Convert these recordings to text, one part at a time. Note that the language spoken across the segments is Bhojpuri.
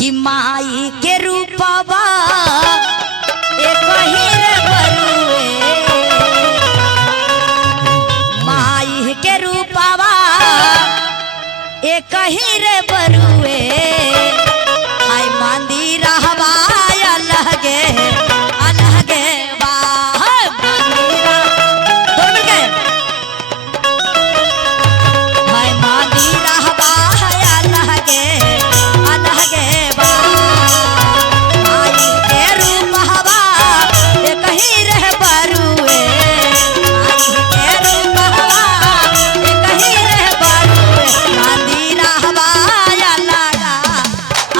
कि माई के रूपवा एक ही रे बरुए, माई के रूपवा एक ही रे बरुए, हाय मंदिर हवा अलगे अलगे बा, हाय मंदिर हवा अलगे अलगे बा, माई के रूप हवा एक ही रे बरुए, माई के रूप हवा एक ही रे बरुए, मंदिर हवा अलगा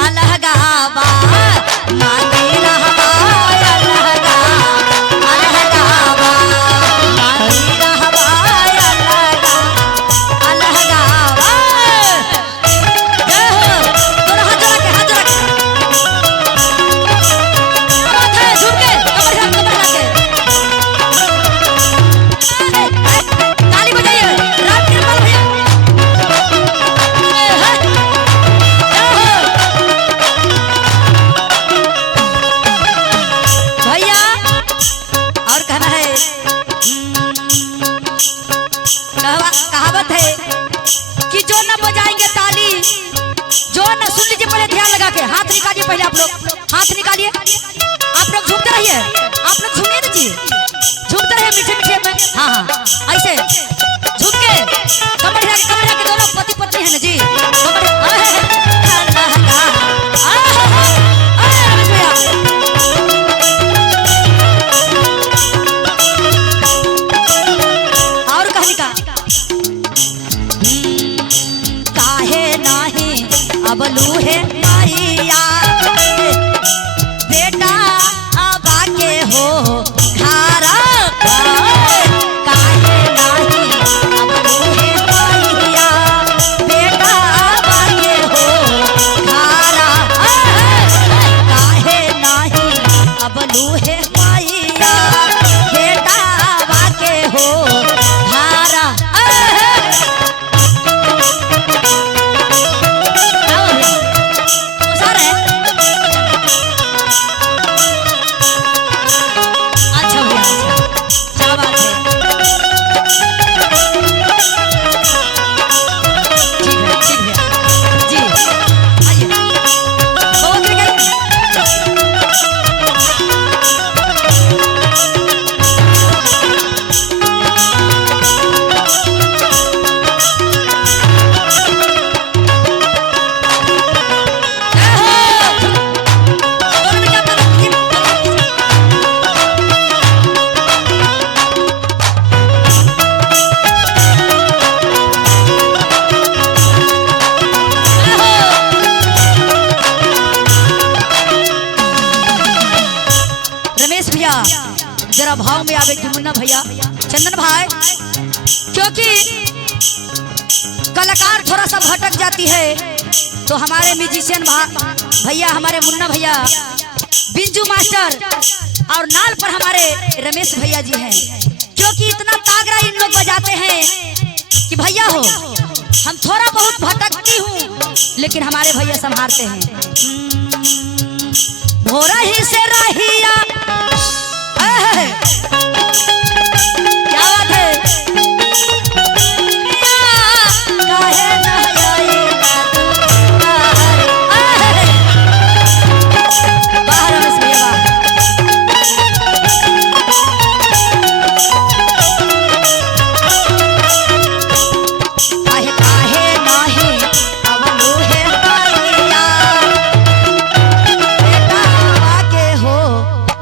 अलगा बा, मंदिर हवा अलगा अलगा बा, मंदिर हवा अलगा अलगा बा। जय हो, दोनों हाथ जोड़ा के हाथ जोड़ा के झुक के कमर हिला के ताली बजाइए राम कृपाल भैया। भैया और कहना है कहावत है कि जो न बजाएंगे ताली, जो न सुन लीजिए, पहले ध्यान लगा के हाथ निकालिए, पहले आप लोग हाथ निकालिए, आप लोग झूमते रहिए, आप लोग झूमिए दीजिए, झूमते रहिए मीठे मीठे में, हाँ हाँ ऐसे झूम के कमर हिला के दोनों पति पत्नी है ना जी, कमर रमेश भैया और कहानी का काहे नाही अब लूहे माइया बेटा आबा के हो घारा, काहे नाही अब लूहे माइया बेटा आबा के हो घारा, काहे नाही अब लूहे माइया बेटा आबा के हो घारा। अच्छा भैया, अच्छा क्या बात है, ठीक है जी, आइए बहुत रमेश भैया जरा भाव में आवे कि मुन्ना भैया चंदन भाई, क्योंकि कलाकार थोड़ा सा भटक जाती है तो हमारे म्यूजिशियन भैया, हमारे मुन्ना भैया, बिंजू मास्टर और नाल पर हमारे रमेश भैया जी हैं, क्योंकि इतना तागड़ा इन लोग बजाते हैं कि भैया हो हम थोड़ा बहुत भटकती हूँ लेकिन हमारे भैया संभालते हैं। भोरा ही से रहिया क्या बात है, काहे ना आएगा तू बाहर रमेश भैया काहे काहे नाही अब लूहे माइया बेटा आके हो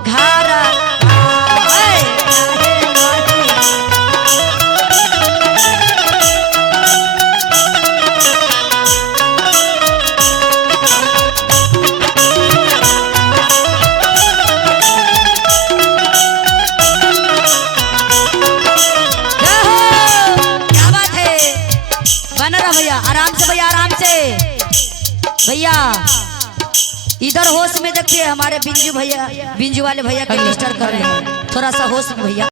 घारा, काहे नाही क्या बात है, बना रहा भैया आराम से, भैया आराम से भैया, इधर होश में देखिए हमारे बिंजू भैया, बिंजू वाले भैया का डिस्टर्ब कर रहे हैं, थोड़ा सा होश में भैया।